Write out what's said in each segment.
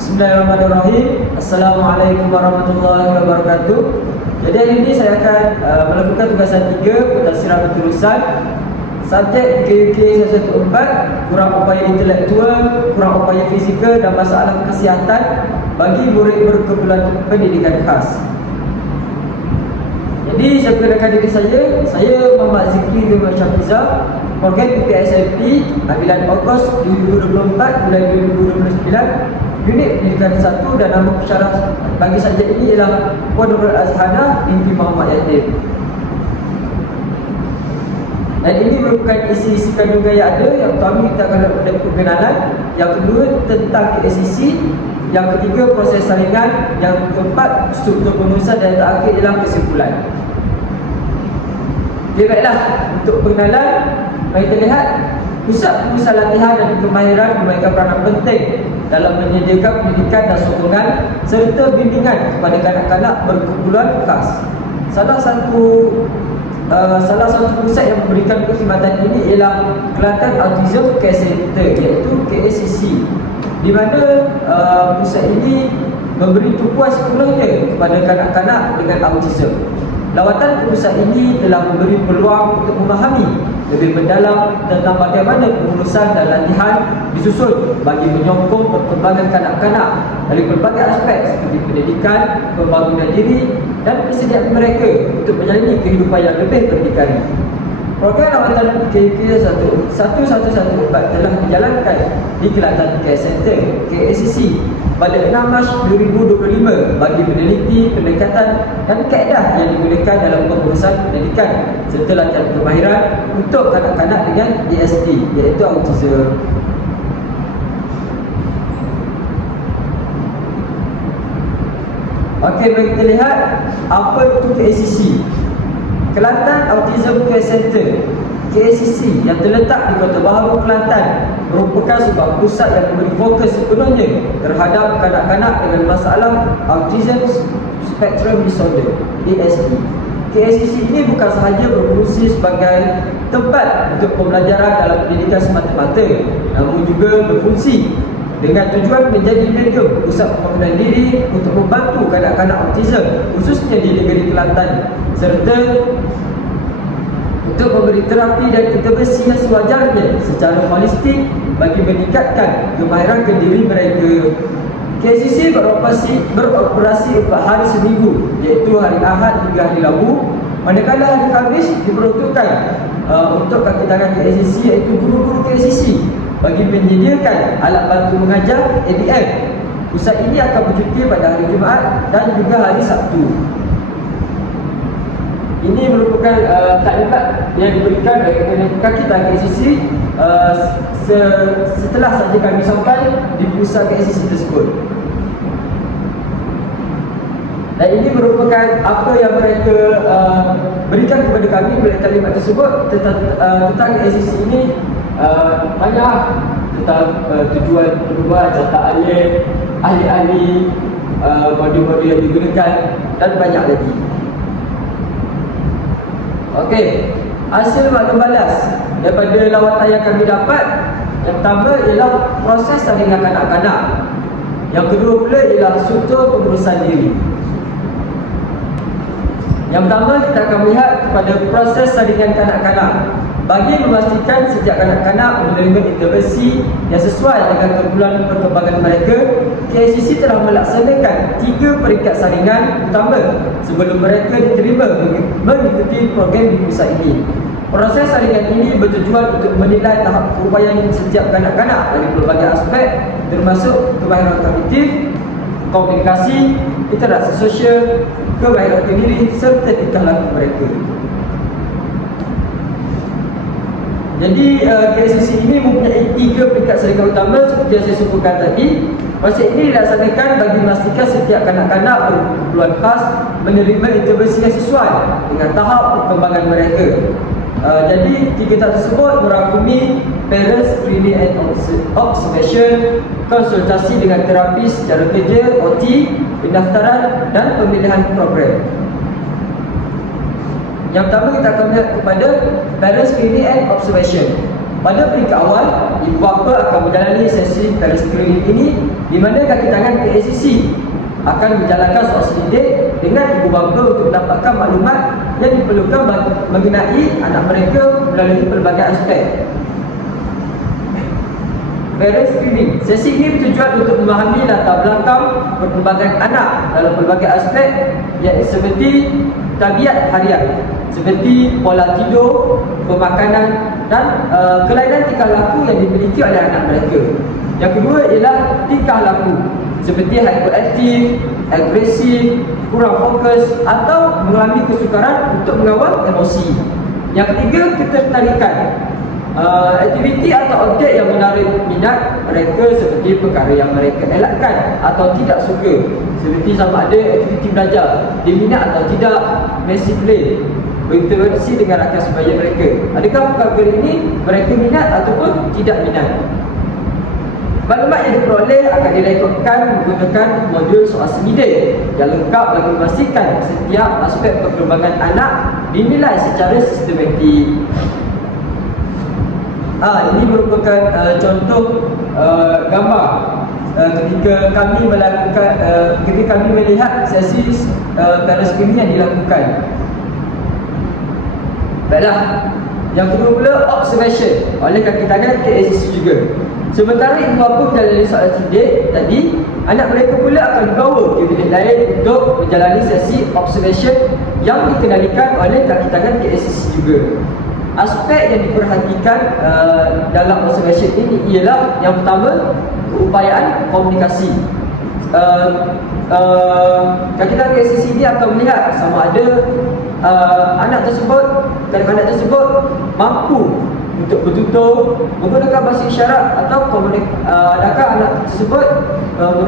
Bismillahirrahmanirrahim. Assalamualaikum warahmatullahi wabarakatuh. Jadi hari ini saya akan uh, melakukan tugasan tiga Pentasiran berterusan Subjek KUK 114 Kurang upaya intelektual Kurang upaya fizikal dan masalah kesihatan Bagi murid berkebutuhan pendidikan khas. Jadi saya perkenalkan diri saya? Saya Muhammad Zikri bin Syafizah Program PPSLP Bulan Ogos 2024 Bulan 2029 Unit Pendidikan 1 dan nama pensyarah bagi subjek ini ialah Nurul Azhana binti Muhammad Yatim. Dan ini merupakan isi-isi kandungan yang ada. Yang pertama kita akan ada perkenalan Yang kedua tentang KSCC Yang ketiga proses salingan Yang keempat struktur penulisan. Dan terakhir ialah kesimpulan. Okay baiklah. Untuk perkenalan Mari kita lihat Pusat penulisan latihan dan kemahiran Memainkan peranan penting Dalam menyediakan pendidikan dan sokongan Serta bimbingan kepada kanak-kanak berkumpulan khas Salah satu Uh, salah satu pusat yang memberikan perkhidmatan ini ialah Kelantan Autism Care Center iaitu KACC di mana uh, pusat ini memberi tumpuan sepenuhnya kepada kanak-kanak dengan autism. Lawatan ke pusat ini telah memberi peluang untuk memahami lebih mendalam tentang bagaimana pengurusan dan latihan disusun bagi menyokong perkembangan kanak-kanak dari berbagai aspek seperti pendidikan, pembangunan diri dan persediaan mereka untuk menjalani kehidupan yang lebih berdikari. Program lawatan KK 1114 telah dijalankan di Kelantan Care Center KACC pada 6 Mac 2025 bagi meneliti pendekatan dan kaedah yang digunakan dalam pengurusan pendidikan serta latihan kemahiran untuk kanak-kanak dengan ASD iaitu autism. Okey, mari kita lihat apa itu KACC. Kelantan Autism Care Center KACC yang terletak di Kota Baharu, Kelantan merupakan sebuah pusat yang memberi fokus sepenuhnya terhadap kanak-kanak dengan masalah Autism Spectrum Disorder ASD. KACC ini bukan sahaja berfungsi sebagai tempat untuk pembelajaran dalam pendidikan semata-mata namun juga berfungsi dengan tujuan menjadi medium pusat pembangunan diri untuk membantu kanak-kanak autism khususnya di negeri Kelantan. Serta untuk memberi terapi dan intervensi yang sewajarnya secara holistik bagi meningkatkan kemahiran ke diri mereka. KCC beroperasi beroperasi 4 hari seminggu iaitu hari Ahad hingga hari Rabu. Manakala hari Khamis diperuntukkan uh, untuk kaki tangan KCC iaitu guru-guru KCC bagi menyediakan alat bantu mengajar ADM. Pusat ini akan bercuti pada hari Jumaat dan juga hari Sabtu. Ini merupakan uh, taklimat yang diberikan oleh kaki tangan KCC uh, se setelah saja kami sampai di pusat KCC tersebut. Dan ini merupakan apa yang mereka uh, berikan kepada kami melalui taklimat tersebut tentang, uh, tentang ini uh, banyak tentang uh, tujuan berubah jata air, ahli-ahli, uh, modul-modul yang digunakan dan banyak lagi. Okey, hasil maklum balas daripada lawatan yang kami dapat yang pertama ialah proses salingan kanak-kanak. Yang kedua pula ialah struktur pengurusan diri. Yang pertama kita akan melihat kepada proses salingan kanak-kanak bagi memastikan setiap kanak-kanak menerima intervensi yang sesuai dengan keperluan perkembangan mereka, KICC telah melaksanakan tiga peringkat saringan utama sebelum mereka diterima mengikuti program di pusat ini. Proses saringan ini bertujuan untuk menilai tahap keupayaan setiap kanak-kanak dari berbagai aspek termasuk kemahiran kognitif, komunikasi, interaksi sosial, kemahiran diri serta tingkah laku mereka. Jadi uh, KSCC ini mempunyai tiga peringkat saringan utama seperti yang saya sebutkan tadi. Proses ini dilaksanakan bagi memastikan setiap kanak-kanak berkeperluan khas menerima intervensi yang sesuai dengan tahap perkembangan mereka. Uh, jadi tiga tahap tersebut merangkumi parents screening and observation, konsultasi dengan terapis secara kerja, OT, pendaftaran dan pemilihan program. Yang pertama kita akan melihat kepada balance screening and observation. Pada peringkat awal, ibu bapa akan menjalani sesi telescreening ini di mana kaki tangan KACC akan menjalankan soal selidik dengan ibu bapa untuk mendapatkan maklumat yang diperlukan mengenai anak mereka melalui pelbagai aspek. Parent screening. Sesi ini bertujuan untuk memahami latar belakang perkembangan anak dalam pelbagai aspek iaitu seperti tabiat harian seperti pola tidur, pemakanan dan uh, kelainan tingkah laku yang dimiliki oleh anak mereka. Yang kedua ialah tingkah laku seperti hyperaktif, agresif, kurang fokus atau mengalami kesukaran untuk mengawal emosi. Yang ketiga, ketertarikan. Uh, aktiviti atau objek yang menarik minat mereka seperti perkara yang mereka elakkan atau tidak suka seperti sama ada aktiviti belajar diminat atau tidak basic play berinteraksi dengan rakan sebaya mereka adakah perkara ini mereka minat ataupun tidak minat Maklumat yang diperoleh akan direkodkan menggunakan modul soal semidik yang lengkap bagi memastikan setiap aspek perkembangan anak dinilai secara sistematik. Ah, ini merupakan uh, contoh uh, gambar uh, ketika kami melakukan uh, ketika kami melihat sesi uh, teleskoping yang dilakukan. Baiklah. Yang kedua pula observation oleh kaki tangan KACC juga. Sementara ibu bapa menjalani soal sidik tadi, anak mereka pula akan dibawa ke bilik lain untuk menjalani sesi observation yang dikenalikan oleh kaki tangan KACC juga aspek yang diperhatikan uh, dalam observation ini ialah yang pertama upayaan komunikasi uh, uh, kita ke sisi ini akan melihat sama ada uh, anak tersebut dan anak tersebut mampu untuk bertutur menggunakan bahasa isyarat atau komunik, uh, adakah anak tersebut uh,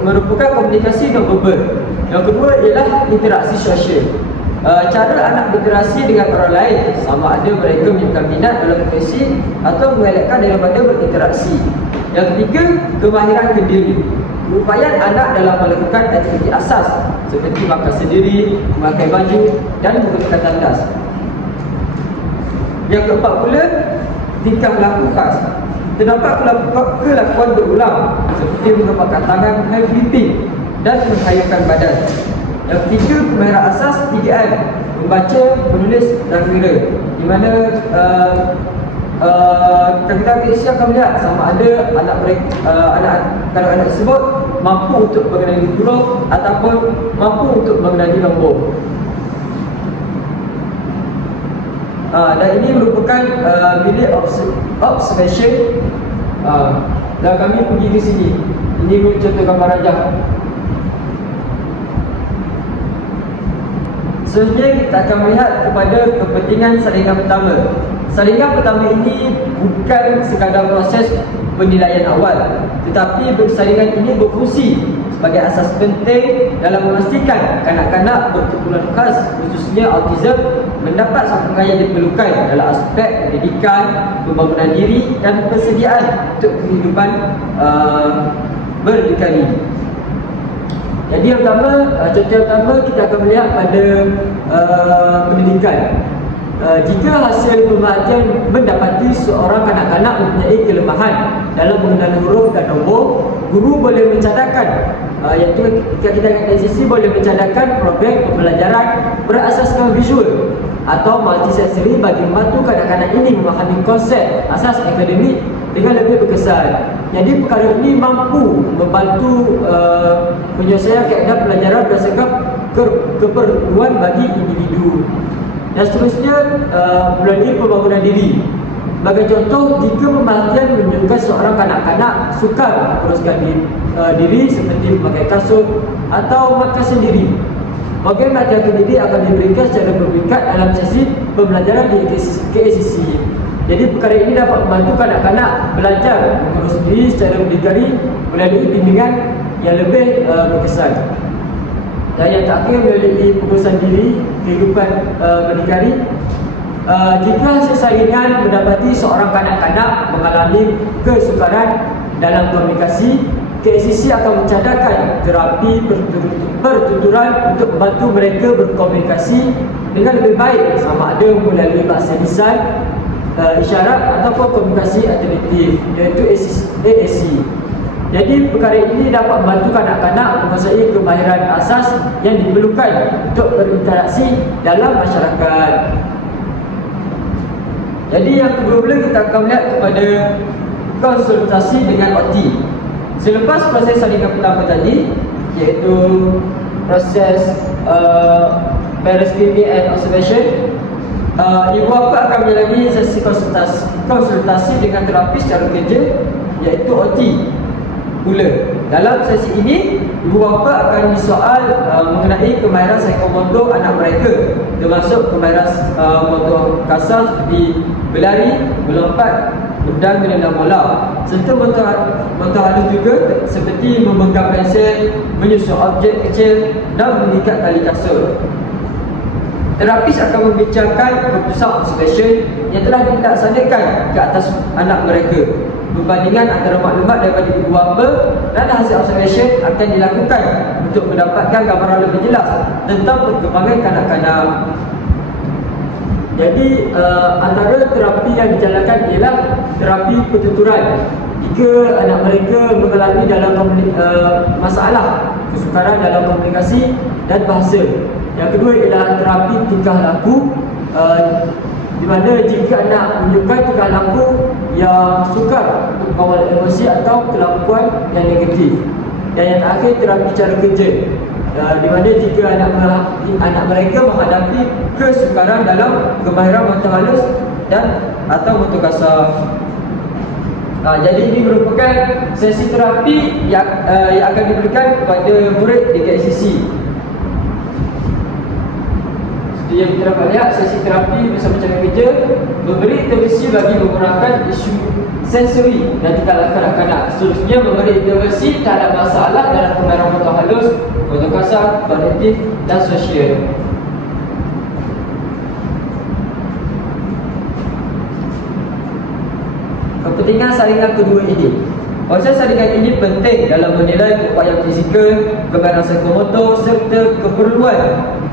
merupakan komunikasi non verbal yang kedua ialah interaksi sosial. Uh, cara anak berinteraksi dengan orang lain sama ada mereka menyebabkan minat dalam komunikasi atau mengelakkan daripada berinteraksi. Yang ketiga kemahiran kendiri upaya anak dalam melakukan aktiviti asas seperti makan sendiri, memakai baju dan menggunakan tandas yang keempat pula tingkah laku khas. Terdapat kelakuan berulang seperti mengepakkan tangan, flipping dan menghayukan badan. Yang ketiga, pemahaman asas 3M Membaca, menulis dan mengira Di mana uh, uh, kita Malaysia akan melihat sama ada anak mereka uh, anak anak-anak tersebut mampu untuk mengenali huruf ataupun mampu untuk mengenali nombor. Uh, dan ini merupakan uh, bilik observation uh, dan kami pergi ke sini. Ini contoh gambar rajah. Selanjutnya kita akan melihat kepada kepentingan saringan pertama. Saringan pertama ini bukan sekadar proses penilaian awal, tetapi saringan ini berfungsi sebagai asas penting dalam memastikan kanak-kanak berkebutuhan khas khususnya autism mendapat sokongan yang diperlukan dalam aspek pendidikan, pembangunan diri dan persediaan untuk kehidupan uh, berdikari. Jadi yang pertama, uh, contoh yang pertama kita akan melihat pada uh, pendidikan. Uh, jika hasil pemerhatian mendapati kanak-kanak mempunyai kelemahan dalam mengenali huruf dan nombor, guru boleh mencadangkan uh, iaitu ketika kita ingat sisi boleh mencadangkan program pembelajaran berasaskan visual atau multisensory bagi membantu kanak-kanak ini memahami konsep asas akademik dengan lebih berkesan. Jadi perkara ini mampu membantu uh, penyelesaian keadaan pelajaran berdasarkan ke keperluan bagi individu. Dan seterusnya uh, melalui pembangunan diri. Bagi contoh, jika pemerhatian menunjukkan seorang kanak-kanak suka teruskan diri, uh, diri seperti memakai kasut atau makan sendiri, maka materi ini akan diberikan secara berperingkat dalam sesi pembelajaran di KACC. Jadi perkara ini dapat membantu kanak-kanak belajar mengurus diri secara berdikari melalui bimbingan yang lebih uh, berkesan. Dan yang terakhir melalui pengurusan diri kehidupan uh, berdikari. Uh, jika sesaingan mendapati seorang kanak-kanak mengalami kesukaran dalam komunikasi, KSCC akan mencadangkan terapi pertuturan untuk membantu mereka berkomunikasi dengan lebih baik sama ada melalui bahasa lisan uh, isyarat ataupun komunikasi alternatif iaitu AAC. Jadi perkara ini dapat membantu kanak-kanak menguasai kemahiran asas yang diperlukan untuk berinteraksi dalam masyarakat. Jadi yang kedua kita akan melihat kepada konsultasi dengan OT. Selepas proses saringan pertama tadi iaitu proses uh, screening and observation uh, ibu bapa akan menjalani sesi konsultasi, konsultasi dengan terapis secara kerja iaitu OT pula. Dalam sesi ini, ibu bapa akan disoal uh, mengenai kemahiran psikomotor anak mereka termasuk kemahiran uh, motor kasar seperti berlari, melompat dan menendang bola. Serta motor halus juga seperti memegang pensel, menyusun objek kecil dan mengikat tali kasut. Terapis akan membincangkan keputusan observation yang telah dilaksanakan ke atas anak mereka Perbandingan antara maklumat daripada ibu bapa dan hasil observation akan dilakukan untuk mendapatkan gambaran lebih jelas tentang perkembangan kanak-kanak. Jadi uh, antara terapi yang dijalankan ialah terapi pertuturan. Jika anak mereka mengalami dalam uh, masalah kesukaran dalam komunikasi dan bahasa. Yang kedua ialah terapi tingkah laku. Uh, di mana jika anak menunjukkan tingkah laku yang sukar untuk kawal emosi atau kelakuan yang negatif. Dan yang terakhir terapi cara kerja. Uh, di mana jika anak anak mereka menghadapi kesukaran dalam kemahiran mata halus dan atau mata kasar. Uh, jadi ini merupakan sesi terapi yang, uh, yang akan diberikan kepada murid di KCC yang kita dapat lihat sesi terapi bersama cara kerja memberi intervensi bagi mengurangkan isu sensori dan tingkah kanak-kanak seterusnya memberi intervensi tak ada masalah dalam pengarah motor halus kasar, kognitif dan sosial kepentingan saringan kedua ini Proses saringan ini penting dalam menilai upaya fizikal, kegagalan psikomotor serta keperluan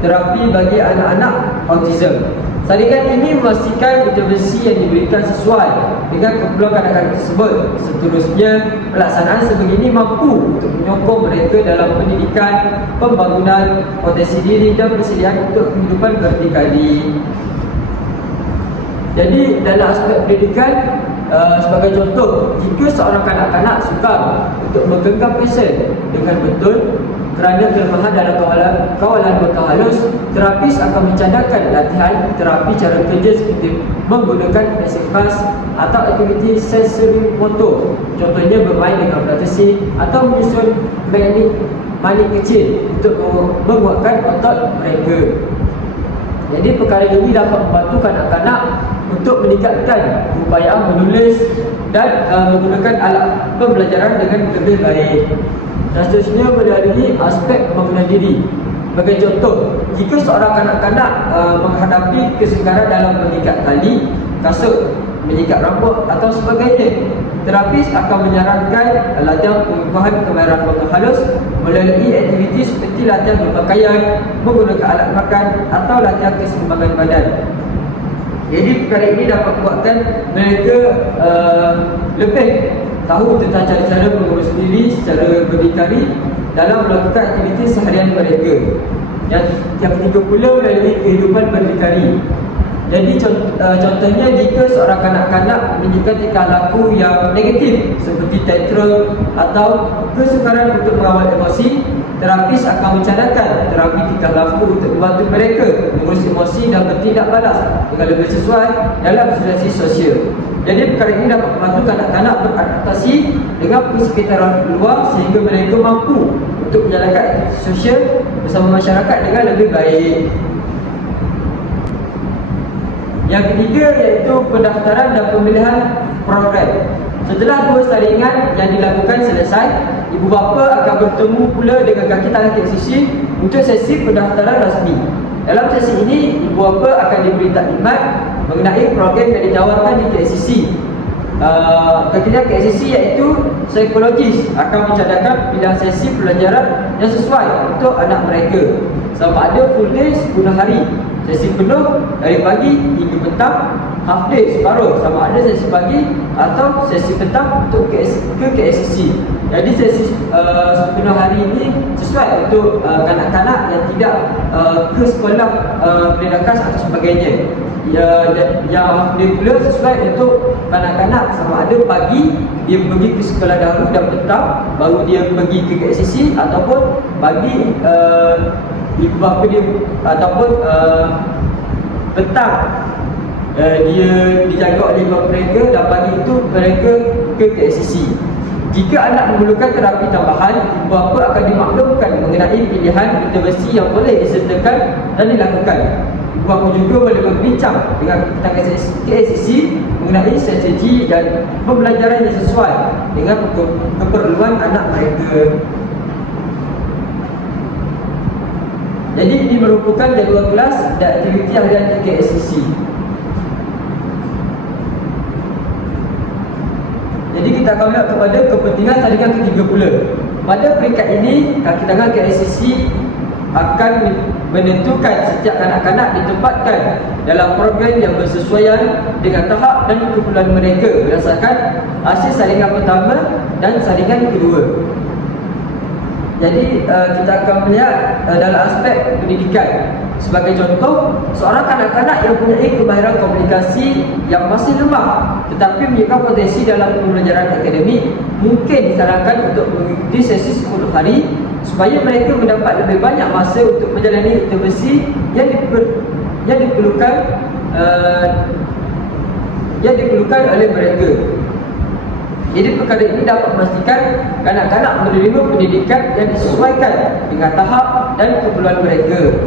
terapi bagi anak-anak autism. Saringan ini memastikan intervensi yang diberikan sesuai dengan keperluan kanak-kanak tersebut. Seterusnya, pelaksanaan sebegini mampu untuk menyokong mereka dalam pendidikan, pembangunan, potensi diri dan persediaan untuk kehidupan berdikari. Jadi, dalam aspek pendidikan, Uh, sebagai contoh, jika seorang kanak-kanak suka untuk menggenggam pensel dengan betul kerana kelemahan dalam kawalan, kawalan mata halus, terapis akan mencadangkan latihan terapi cara kerja seperti menggunakan khas atau aktiviti sensori motor. Contohnya bermain dengan platesi atau menyusun magnet manik kecil untuk menguatkan otot mereka. Jadi perkara ini dapat membantu kanak-kanak untuk meningkatkan upaya menulis dan uh, menggunakan alat pembelajaran dengan lebih baik. Dan seterusnya melalui aspek pembangunan diri. Sebagai contoh, jika seorang kanak-kanak uh, menghadapi kesegaran dalam mengikat tali, kasut, menyikat rambut atau sebagainya, terapis akan menyarankan latihan pengukuhan kemahiran foto halus melalui aktiviti seperti latihan berpakaian, menggunakan alat makan atau latihan keseimbangan badan. Jadi perkara ini dapat buatkan mereka uh, lebih tahu tentang cara-cara mengurus diri secara berdikari dalam melakukan aktiviti seharian mereka. Yang, yang ketiga pula melalui kehidupan berdikari. Jadi uh, contohnya jika seorang kanak-kanak menunjukkan tingkah laku yang negatif seperti tantrum atau kesukaran untuk mengawal emosi, terapis akan mencadangkan terapi tingkah laku untuk membantu mereka mengurus emosi dan bertindak balas dengan lebih sesuai dalam situasi sosial. Jadi perkara ini dapat membantu kanak-kanak beradaptasi dengan persekitaran luar sehingga mereka mampu untuk menjalankan sosial bersama masyarakat dengan lebih baik. Yang ketiga iaitu pendaftaran dan pemilihan program. Setelah dua saringan yang dilakukan selesai, ibu bapa akan bertemu pula dengan kaki tangan KCC untuk sesi pendaftaran rasmi. Dalam sesi ini, ibu bapa akan diberi taklimat mengenai program yang ditawarkan di KCC. Uh, Ketika KCC iaitu psikologis akan mencadangkan pilihan sesi pelajaran yang sesuai untuk anak mereka. Sama ada full day 10 hari Sesi penuh dari pagi hingga petang half separuh sama ada sesi pagi atau sesi petang untuk ke, ke KSCC jadi sesi uh, sepenuh hari ini sesuai untuk uh, kanak-kanak yang tidak uh, ke sekolah uh, pendidikan atau sebagainya. Ya, yang day pula sesuai untuk kanak-kanak sama ada pagi dia pergi ke sekolah dahulu dan petang baru dia pergi ke KSCC ataupun pagi uh, ibu bapa dia ataupun uh, petang uh, dia dijaga oleh mereka dan pagi itu mereka ke KSCC jika anak memerlukan terapi tambahan bapa akan dimaklumkan mengenai pilihan intervensi yang boleh disertakan dan dilakukan. Ibu bapa juga boleh berbincang dengan petang KSCC mengenai strategi dan pembelajaran yang sesuai dengan keperluan anak mereka. Jadi ini merupakan jadual kelas dan aktiviti harian di Kita akan melihat kepada kepentingan talikan ketiga pula. Pada peringkat ini, kaki tangan KSCC akan menentukan setiap kanak-kanak ditempatkan dalam program yang bersesuaian dengan tahap dan keperluan mereka berdasarkan hasil saringan pertama dan saringan kedua. Jadi uh, kita akan melihat uh, dalam aspek pendidikan Sebagai contoh, seorang kanak-kanak yang mempunyai kemahiran komunikasi yang masih lemah Tetapi memiliki potensi dalam pembelajaran akademik Mungkin disarankan untuk mengikuti sesi 10 hari Supaya mereka mendapat lebih banyak masa untuk menjalani intervensi yang, diper, yang diperlukan uh, Yang diperlukan oleh mereka jadi perkara ini dapat memastikan kanak-kanak menerima pendidikan yang disesuaikan dengan tahap dan keperluan mereka.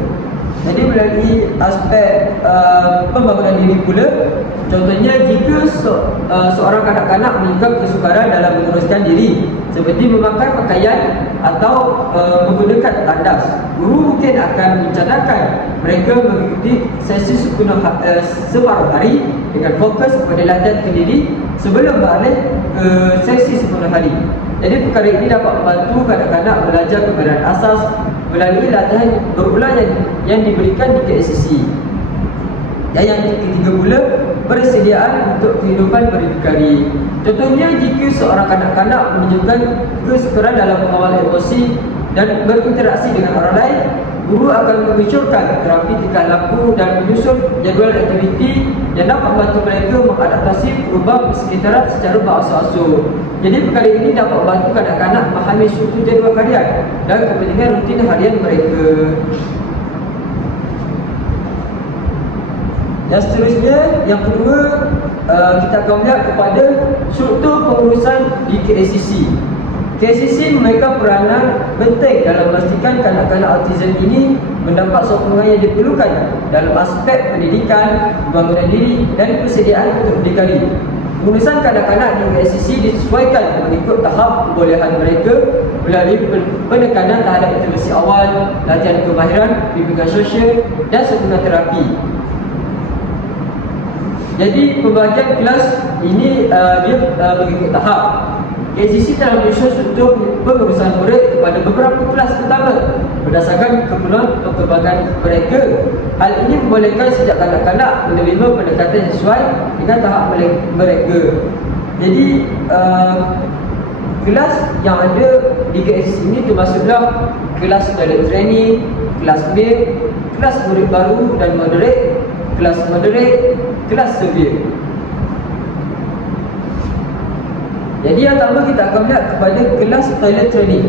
Jadi melalui aspek uh, pembangunan diri pula Contohnya jika so, uh, seorang kanak-kanak menunjukkan kesukaran dalam menguruskan diri Seperti memakai pakaian atau uh, menggunakan tandas Guru mungkin akan mencadangkan mereka mengikuti sesi sepenuh uh, separuh hari Dengan fokus kepada latihan sendiri sebelum beralih ke sesi sepenuh hari. Jadi perkara ini dapat membantu kanak-kanak belajar kebenaran asas melalui latihan berulang yang, yang diberikan di KSCC. Dan yang ketiga pula, persediaan untuk kehidupan berdikari. Contohnya, jika seorang kanak-kanak menunjukkan kesukaran dalam mengawal emosi dan berinteraksi dengan orang lain, guru akan memunculkan terapi tingkah laku dan menyusun jadual aktiviti yang dapat membantu mereka mengadaptasi perubahan persekitaran secara beransur-ansur. Jadi perkara ini dapat membantu kanak-kanak memahami struktur jadual harian dan kepentingan rutin harian mereka. Yang seterusnya, yang kedua, uh, kita akan melihat kepada struktur pengurusan di KACC. KCC mereka peranan penting dalam memastikan kanak-kanak autism ini mendapat sokongan yang diperlukan dalam aspek pendidikan, pembangunan diri dan persediaan untuk berdikari. Pengurusan kanak-kanak di KCC disesuaikan mengikut tahap kebolehan mereka melalui penekanan terhadap intervensi awal, latihan kemahiran, bimbingan sosial dan sokongan terapi. Jadi pembagian kelas ini uh, dia uh, mengikut tahap KCC telah menyusun untuk pengurusan murid kepada beberapa kelas pertama berdasarkan keperluan perkembangan mereka. Hal ini membolehkan sejak kanak-kanak menerima pendekatan sesuai dengan tahap mereka. Jadi, uh, kelas yang ada di KCC ini termasuklah kelas pilot training, kelas B, kelas murid baru dan moderate, kelas moderate, kelas severe. Jadi yang pertama kita akan melihat kepada kelas toilet training.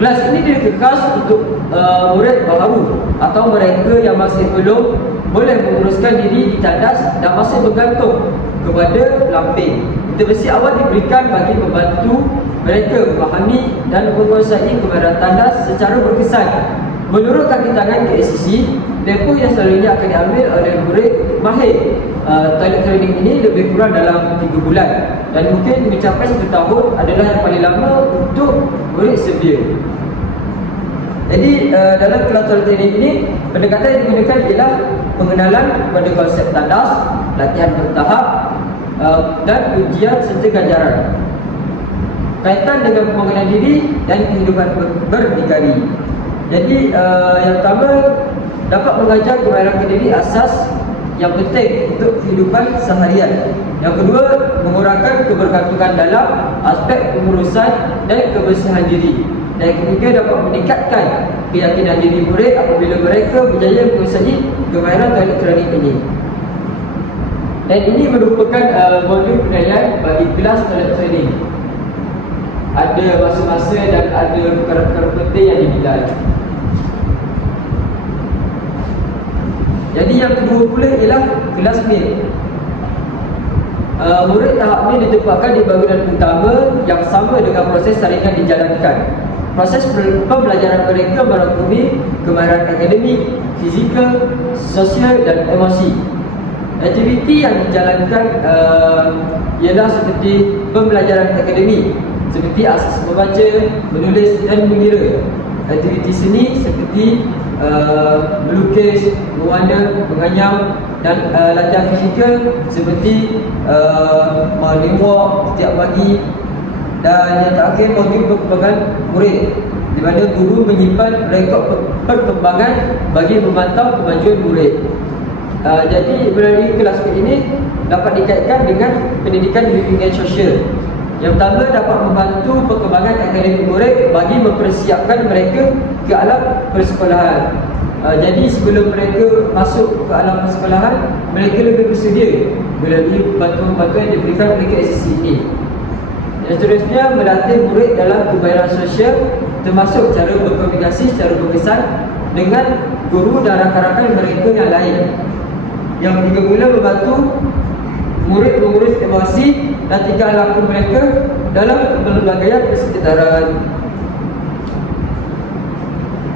Kelas ini dikekas untuk uh, murid baru atau mereka yang masih belum boleh menguruskan diri di tandas dan masih bergantung kepada lamping. Intervensi awal diberikan bagi membantu mereka memahami dan menguasai kebenaran tandas secara berkesan. Menurut kaki tangan KSCC, tempoh yang selalunya akan diambil oleh murid mahir. Uh, toilet training ini lebih kurang dalam 3 bulan dan mungkin mencapai 1 tahun adalah yang paling lama untuk murid sedia. Jadi uh, dalam kelas toilet training ini pendekatan yang digunakan ialah pengenalan kepada konsep tandas latihan bertahap uh, dan ujian serta ganjaran. Kaitan dengan pembangunan diri dan kehidupan ber berdikari jadi uh, yang pertama dapat mengajar kemahiran diri asas yang penting untuk kehidupan seharian. Yang kedua, mengurangkan kebergantungan dalam aspek pengurusan dan kebersihan diri. Dan ketiga, dapat meningkatkan keyakinan diri murid apabila mereka berjaya menguasai kemahiran elektronik ini. Dan ini merupakan uh, modul penilaian bagi kelas elektronik. Ada masa-masa dan ada perkara-perkara penting yang dinilai. Jadi yang kedua pula ialah kelas mil. Uh, murid tahap mil ditempatkan di bangunan utama yang sama dengan proses saringan dijalankan. Proses pembelajaran mereka merangkumi kemahiran akademik, fizikal, sosial dan emosi. Aktiviti yang dijalankan uh, ialah seperti pembelajaran akademik seperti asas membaca, menulis dan mengira. Aktiviti seni seperti uh, melukis, mewarna, menganyam dan uh, latihan fizikal seperti uh, morning walk setiap pagi dan yang terakhir modul perkembangan murid di mana guru menyimpan rekod perkembangan bagi memantau kemajuan murid. Uh, jadi melalui kelas ini dapat dikaitkan dengan pendidikan bimbingan sosial. Yang pertama dapat membantu perkembangan akademik murid bagi mempersiapkan mereka ke alam persekolahan. Uh, jadi sebelum mereka masuk ke alam persekolahan, mereka lebih bersedia melalui bantuan-bantuan yang diberikan KSCC ini. Yang seterusnya melatih murid dalam kebayaran sosial termasuk cara berkomunikasi secara berkesan dengan guru dan rakan-rakan mereka yang lain. Yang ketiga mula membantu murid mengurus emosi dan tingkah laku mereka dalam pelbagaian persekitaran.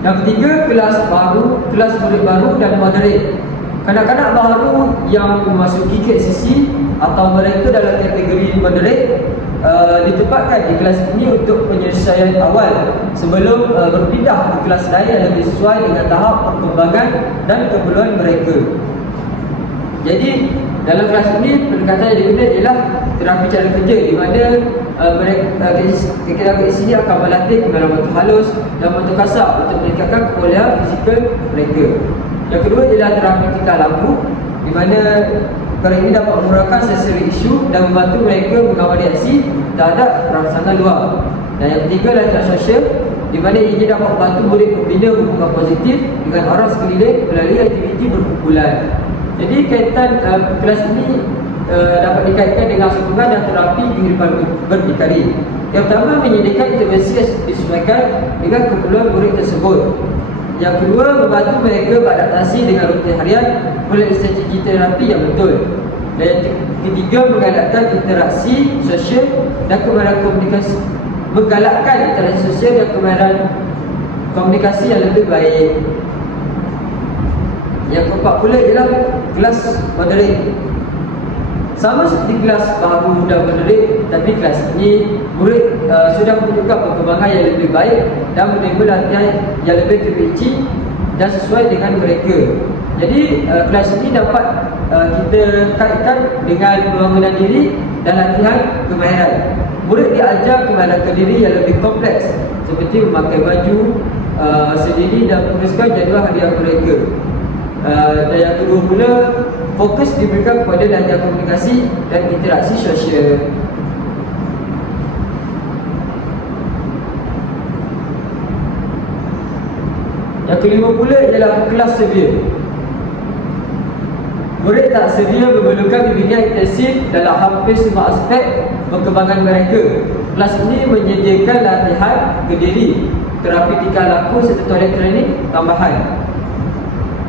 Yang ketiga, kelas baru, kelas murid baru dan moderate. Kanak-kanak baru yang memasuki KCC atau mereka dalam kategori moderate uh, ditempatkan di kelas ini untuk penyelesaian awal sebelum uh, berpindah ke kelas lain yang lebih sesuai dengan tahap perkembangan dan keperluan mereka. Jadi dalam kelas ini pendekatan yang digunakan ialah terapi cara kerja di mana uh, mereka uh, di sini akan melatih kebenaran bentuk halus dan bentuk kasar untuk meningkatkan kebolehan fizikal mereka. Yang kedua ialah terapi tingkah laku di mana perkara ini dapat mengurangkan seseri isu dan membantu mereka mengawali aksi terhadap rangsangan luar. Dan yang ketiga adalah terapi sosial di mana ini dapat membantu murid membina hubungan positif dengan orang sekeliling melalui aktiviti berkumpulan. Jadi kaitan uh, kelas ini uh, dapat dikaitkan dengan sokongan dan terapi kehidupan berdikari. Yang pertama menyediakan intervensi yang disesuaikan dengan keperluan murid tersebut. Yang kedua membantu mereka beradaptasi dengan rutin harian melalui strategi terapi yang betul. Dan yang ketiga menggalakkan interaksi sosial dan kemahiran komunikasi menggalakkan interaksi sosial dan kemahiran komunikasi yang lebih baik. Yang keempat pula ialah kelas moderate Sama seperti kelas baru dan moderate Tapi kelas ini murid uh, sudah menunjukkan perkembangan yang lebih baik Dan menerima latihan yang lebih terperinci Dan sesuai dengan mereka. Jadi uh, kelas ini dapat uh, kita kaitkan dengan pembangunan diri Dan latihan kemahiran. Murid diajar kemahiran diri yang lebih kompleks Seperti memakai baju uh, sendiri dan menuliskan jadual harian mereka Uh, dan yang kedua pula fokus diberikan kepada latihan komunikasi dan interaksi sosial. Yang kelima pula ialah kelas sedia. Murid tak sedia memerlukan bimbingan intensif dalam hampir semua aspek perkembangan mereka. Kelas ini menyediakan latihan ke diri, terapi tingkah laku serta toilet training tambahan.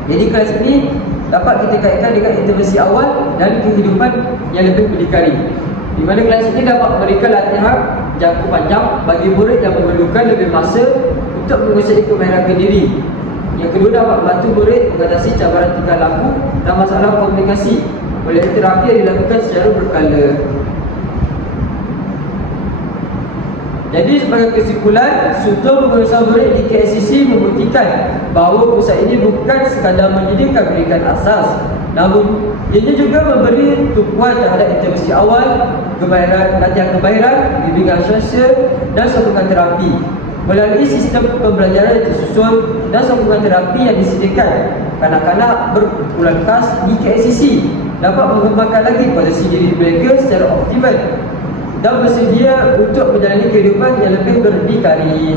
Jadi kelas ini dapat kita kaitkan dengan intervensi awal dan kehidupan yang lebih berdikari. Di mana kelas ini dapat memberikan latihan jangka panjang bagi murid yang memerlukan lebih masa untuk menguasai kemahiran diri. Yang kedua dapat membantu murid mengatasi cabaran tingkah laku dan masalah komunikasi oleh terapi yang dilakukan secara berkala. Jadi sebagai kesimpulan, Sultan Berusaha Murid di KSCC membuktikan bahawa pusat ini bukan sekadar menyediakan pendidikan asas namun ia juga memberi tumpuan terhadap intervensi awal, kebayaran, latihan kebayaran, bimbingan sosial dan sokongan terapi. Melalui sistem pembelajaran yang tersusun dan sokongan terapi yang disediakan, kanak-kanak berkumpulan khas di KSCC dapat mengembangkan lagi potensi diri mereka secara optimal dan bersedia untuk menjalani kehidupan yang lebih berdikari.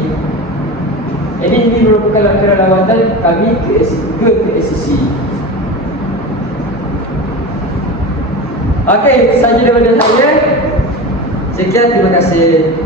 Jadi ini merupakan langkah lawatan kami ke ke KSCC. Okey, sahaja daripada saya. Sekian terima kasih.